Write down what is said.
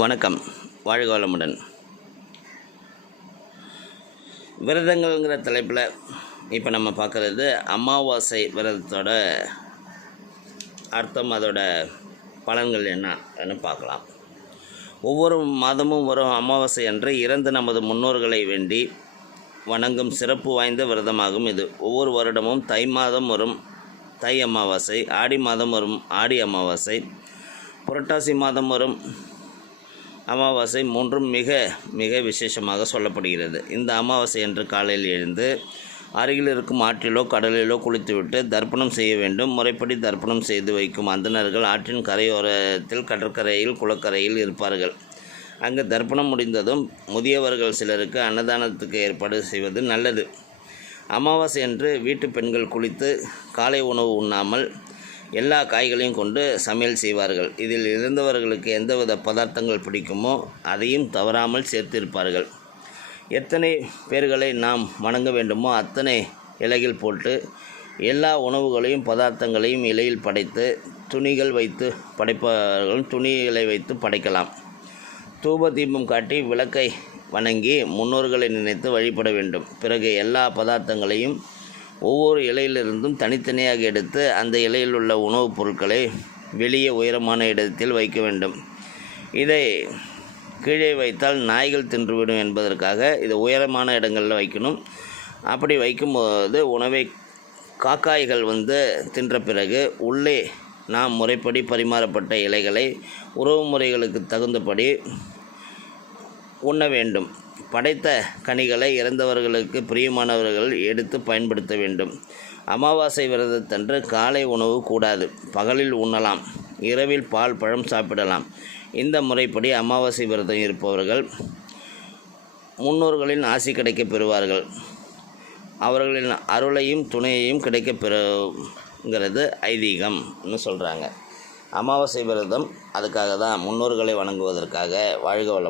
வணக்கம். வாழ்க வளமுடன். விரதங்கள்ங்கிற தலைப்பில் இப்போ நம்ம பார்க்குறது அமாவாசை விரதத்தோட அர்த்தம் அதோட பலன்கள் என்னன்னு பார்க்கலாம். ஒவ்வொரு மாதமும் வரும் அமாவாசை அன்று இறந்து நமது முன்னோர்களை வேண்டி வணங்கும் சிறப்பு வாய்ந்த விரதமாகும் இது. ஒவ்வொரு வருடமும் தை மாதம் வரும் தை அமாவாசை ஆடி மாதம் வரும் ஆடி அமாவாசை புரட்டாசி மாதம் வரும் அமாவாசை மூன்றும் மிக மிக விசேஷமாக சொல்லப்படுகிறது. இந்த அமாவாசை என்று காலையில் எழுந்து அருகில் இருக்கும் ஆற்றிலோ கடலிலோ குளித்துவிட்டு தர்ப்பணம் செய்ய வேண்டும். முறைப்படி தர்ப்பணம் செய்து வைக்கும் அந்தணர்கள் ஆற்றின் கரையோரத்தில் கடற்கரையில் குளக்கரையில் இருப்பார்கள். அங்கு தர்ப்பணம் முடிந்ததும் முதியவர்கள் சிலருக்கு அன்னதானத்துக்கு ஏற்பாடு செய்வது நல்லது. அமாவாசை அன்று வீட்டு பெண்கள் குளித்து காலை உணவு உண்ணாமல் எல்லா காய்களையும் கொண்டு சமையல் செய்வார்கள். இதில் இருந்தவர்களுக்கு எந்தவித பதார்த்தங்கள் பிடிக்குமோ அதையும் தவறாமல் சேர்த்திருப்பார்கள். எத்தனை பேர்களை நாம் வணங்க வேண்டுமோ அத்தனை இலைகள் போட்டு எல்லா உணவுகளையும் பதார்த்தங்களையும் இலையில் படைத்து துணிகள் வைத்து படைப்பவர்கள் துணிகளை வைத்து படைக்கலாம். தூப தீபம் காட்டி விளக்கை வணங்கி முன்னோர்களை நினைத்து வழிபட வேண்டும். பிறகு எல்லா பதார்த்தங்களையும் ஒவ்வொரு இலையிலிருந்தும் தனித்தனியாக எடுத்து அந்த இலையில் உள்ள உணவுப் பொருட்களை வெளியே உயரமான இடத்தில் வைக்க வேண்டும். இதை கீழே வைத்தால் நாய்கள் தின்றுவிடும் என்பதற்காக இதை உயரமான இடங்களில் வைக்கணும். அப்படி வைக்கும்போது உணவை காக்காய்கள் வந்து தின்ற பிறகு உள்ளே நாம் முறைப்படி பரிமாறப்பட்ட இலைகளை உறவு முறைகளுக்கு தகுந்தபடி உண்ண வேண்டும். படைத்த கனிகளை இறந்தவர்களுக்கு பிரியமானவர்கள் எடுத்து பயன்படுத்த வேண்டும். அமாவாசை விரதத்தன்று காலை உணவு கூடாது. பகலில் உண்ணலாம். இரவில் பால் பழம் சாப்பிடலாம். இந்த முறைப்படி அமாவாசை விரதம் இருப்பவர்கள் முன்னோர்களின் ஆசி கிடைக்கப் பெறுவார்கள். அவர்களின் அருளையும் துணையையும் கிடைக்கப் பெறுங்கிறது ஐதீகம்னு சொல்கிறாங்க அமாவாசை விரதம் அதுக்காக தான் முன்னோர்களை வணங்குவதற்காக வாழ்க வளம்